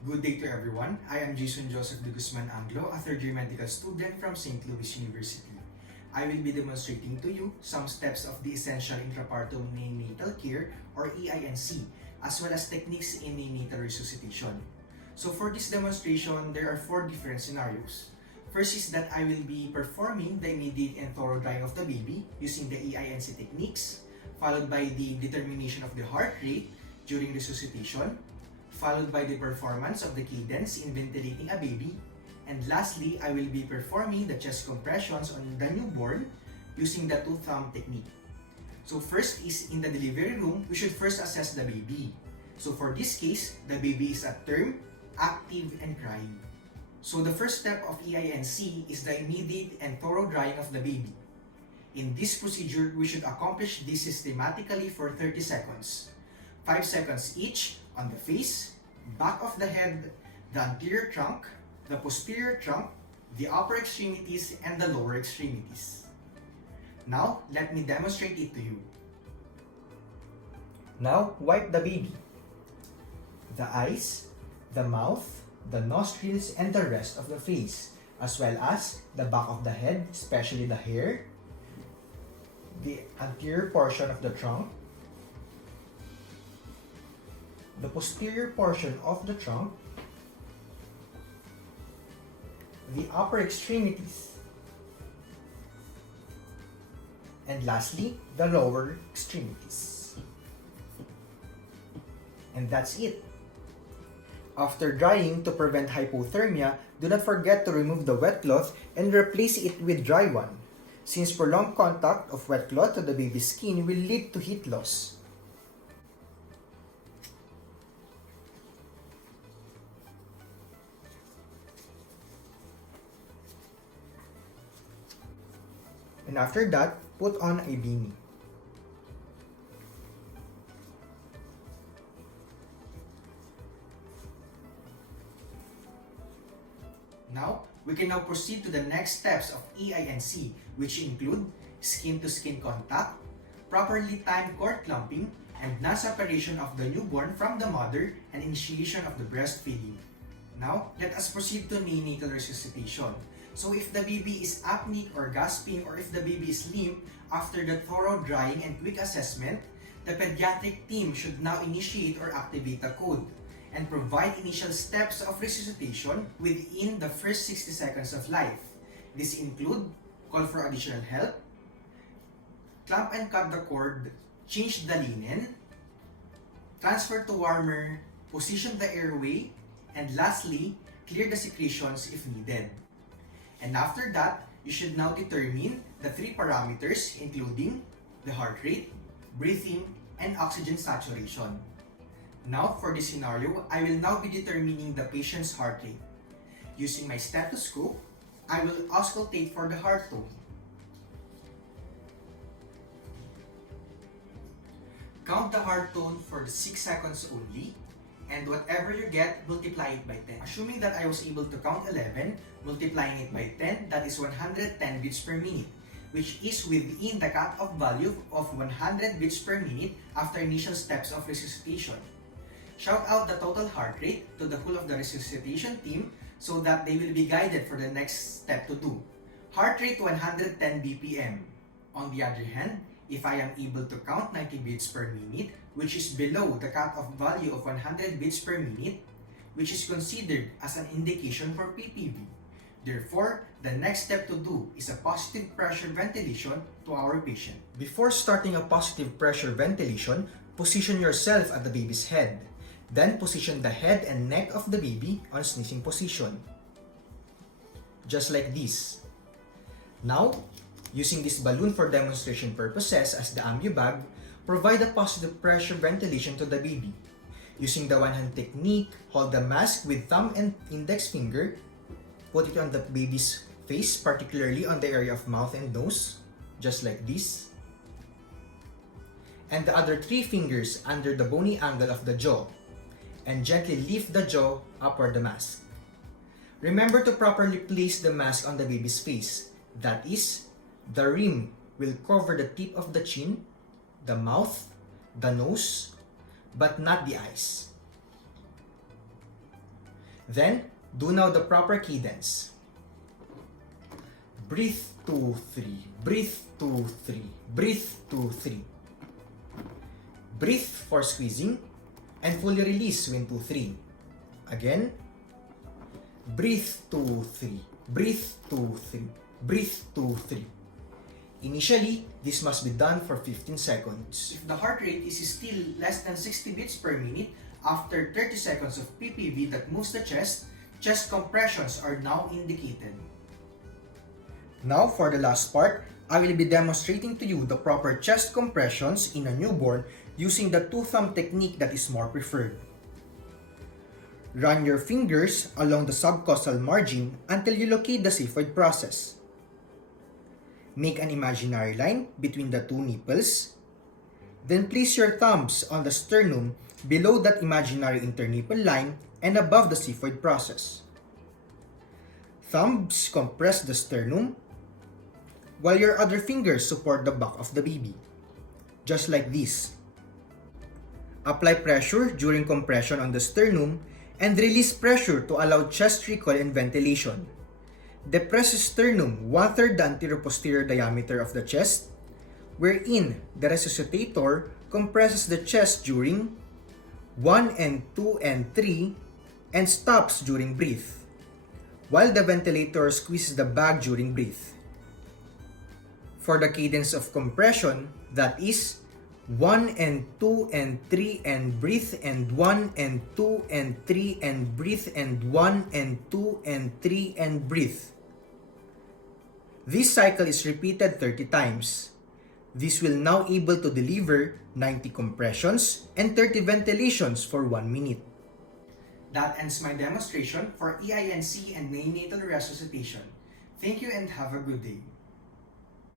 Good day to everyone. I am Jason Joseph de Guzman Anglo, a third-year medical student from St. Louis University. I will be demonstrating to you some steps of the essential intrapartum neonatal care or EINC, as well as techniques in neonatal resuscitation. So for this demonstration, there are 4 different scenarios. First is that I will be performing the immediate and thorough drying of the baby using the EINC techniques, followed by the determination of the heart rate during resuscitation, followed by the performance of the cadence in ventilating a baby, and lastly, I will be performing the chest compressions on the newborn using the 2-thumb technique. So first is in the delivery room, we should first assess the baby. So for this case, the baby is at term, active, and crying. So the first step of EINC is the immediate and thorough drying of the baby. In this procedure, we should accomplish this systematically for 30 seconds. 5 seconds each on the face, back of the head, the anterior trunk, the posterior trunk, the upper extremities, and the lower extremities. Now, let me demonstrate it to you. Now, wipe the baby. The eyes, the mouth, the nostrils, and the rest of the face, as well as the back of the head, especially the hair, the anterior portion of the trunk, the posterior portion of the trunk, the upper extremities, and lastly, the lower extremities. And that's it. After drying to prevent hypothermia, do not forget to remove the wet cloth and replace it with dry one, since prolonged contact of wet cloth to the baby's skin will lead to heat loss. And after that, put on a beanie. Now, we can now proceed to the next steps of EINC, which include skin-to-skin contact, properly timed cord clamping, and non-separation of the newborn from the mother and initiation of the breastfeeding. Now, let us proceed to neonatal resuscitation. So if the baby is apneic or gasping, or if the baby is limp, after the thorough drying and quick assessment, the pediatric team should now initiate or activate the code and provide initial steps of resuscitation within the first 60 seconds of life. This include call for additional help, clamp and cut the cord, change the linen, transfer to warmer, position the airway, and lastly, clear the secretions if needed. And after that, you should now determine the 3 parameters including the heart rate, breathing, and oxygen saturation. Now for this scenario, I will now be determining the patient's heart rate. Using my stethoscope, I will auscultate for the heart tone. Count the heart tone for the 6 seconds only, and whatever you get, multiply it by 10. Assuming that I was able to count 11, multiplying it by 10, that is 110 beats per minute, which is within the cut-off value of 100 beats per minute after initial steps of resuscitation. Shout out the total heart rate to the whole of the resuscitation team so that they will be guided for the next step to do. Heart rate 110 BPM. On the other hand, if I am able to count 90 beats per minute, which is below the cut-off value of 100 beats per minute, which is considered as an indication for PPV. Therefore, the next step to do is a positive pressure ventilation to our patient. Before starting a positive pressure ventilation, position yourself at the baby's head. Then position the head and neck of the baby on sniffing position. Just like this. Now, using this balloon for demonstration purposes as the ambu bag, provide a positive pressure ventilation to the baby. Using the one-hand technique, hold the mask with thumb and index finger, put it on the baby's face, particularly on the area of mouth and nose, just like this. And the other 3 fingers under the bony angle of the jaw, and gently lift the jaw upward the mask. Remember to properly place the mask on the baby's face. That is, the rim will cover the tip of the chin, the mouth, the nose, but not the eyes. Then, do now the proper cadence. Breathe 2, 3, breathe 2, 3, breathe 2, 3. Breathe for squeezing and fully release when 2, 3. Again. Breathe 2, 3, breathe 2, 3, breathe 2, 3. Initially, this must be done for 15 seconds. If the heart rate is still less than 60 beats per minute, after 30 seconds of PPV that moves the chest compressions are now indicated. Now for the last part, I will be demonstrating to you the proper chest compressions in a newborn using the two-thumb technique that is more preferred. Run your fingers along the subcostal margin until you locate the xiphoid process. Make an imaginary line between the two nipples. Then place your thumbs on the sternum below that imaginary internipple line and above the xiphoid process. Thumbs compress the sternum while your other fingers support the back of the baby, just like this. Apply pressure during compression on the sternum and release pressure to allow chest recoil and ventilation. Depress sternum 1/3 the anterior-posterior diameter of the chest, wherein the resuscitator compresses the chest during 1 and 2 and 3 and stops during breath, while the ventilator squeezes the bag during breath. For the cadence of compression, that is 1 and 2 and 3 and breathe and 1 and 2 and 3 and breathe and 1 and 2 and 3 and breathe. This cycle is repeated 30 times. This will now able to deliver 90 compressions and 30 ventilations for 1 minute. That ends my demonstration for EINC and neonatal resuscitation. Thank you and have a good day.